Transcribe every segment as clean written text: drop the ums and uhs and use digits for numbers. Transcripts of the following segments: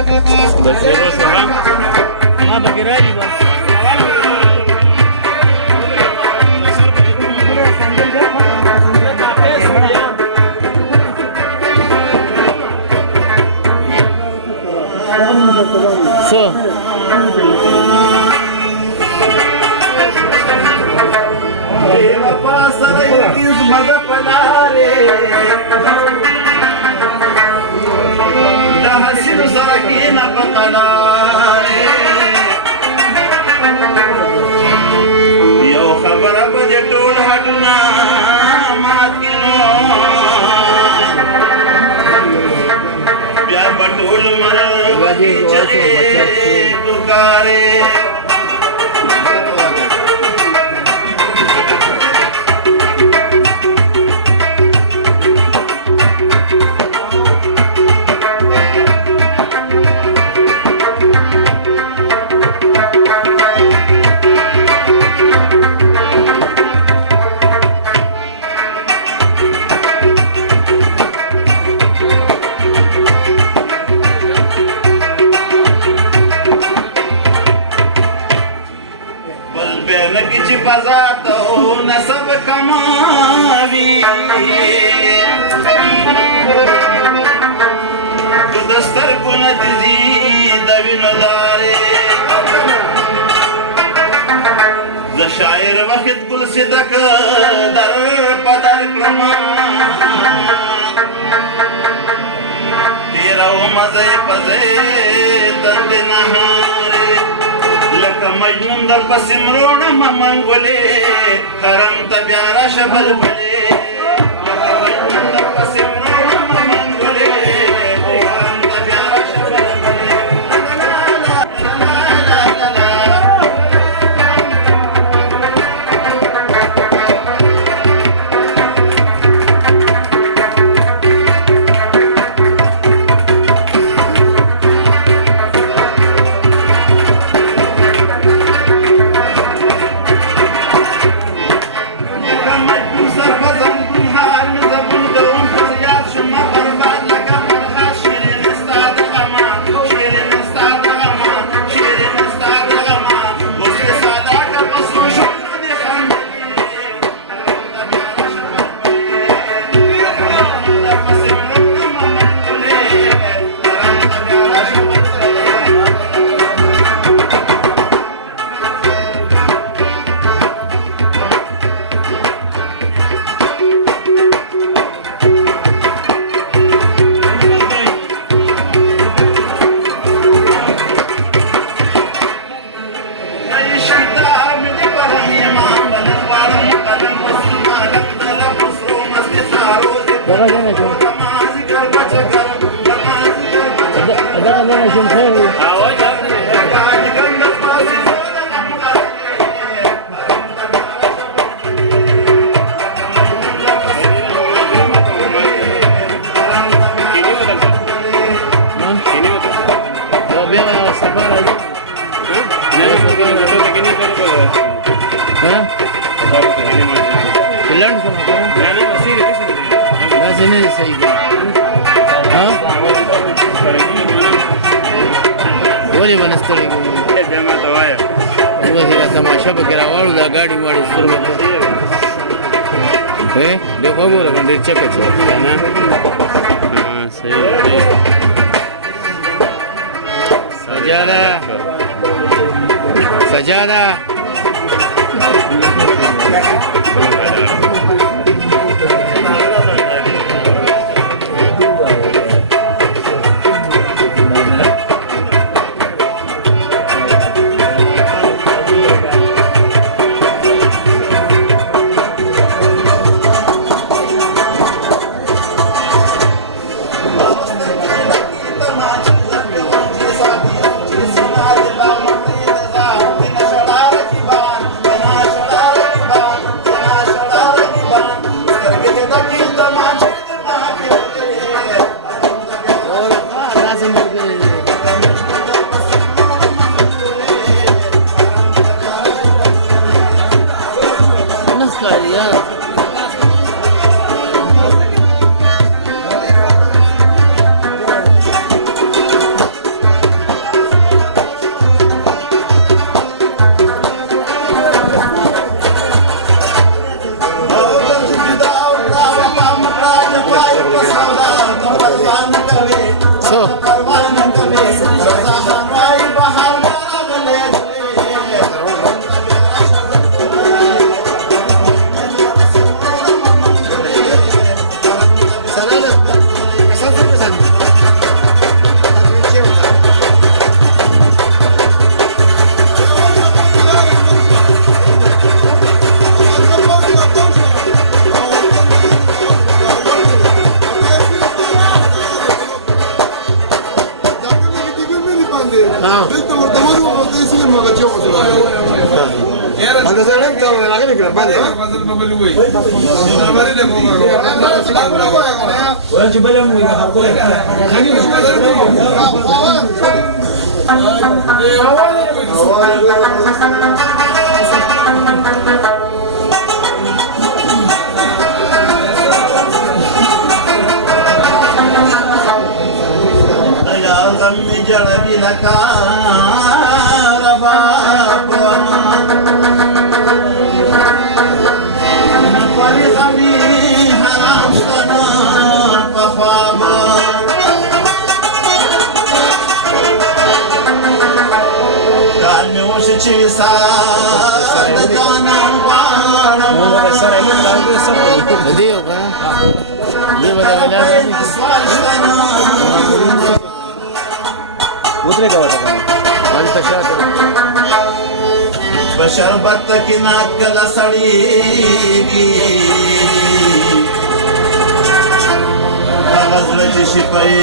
بسیرو شو ها ما پکې راځي بس څه یو خبره په دې ټول هډونه مات کینو بیا په ټول مرغ چلې دکارې بذات او نسب کماوی تو دستر کنت زید وینوداره ز شاعر وقت گل صدق در پدر کلما تیرا و مزه پزه دند نهاره مجنون در پس مرونه منگوله کرم تبیارا شبل بله مجنون در پس مرونه منگوله کرم تبیارا شبل بله ولې باندې ستړي تماشا پکې راوړو دا ګاډي واړې سترګو देखो बोलो मंदिर चेक है ना हाँ सही है सजादा सजादा बशरबत की नात गला सड़ीगी गजल शिपाई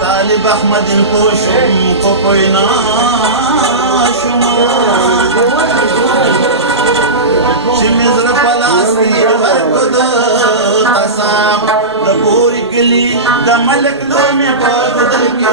तालिब अहमद को शुम को कोई ना शिमिज़ पलासी वर्गद तसाब पूरी गली द मलक दो में बदल के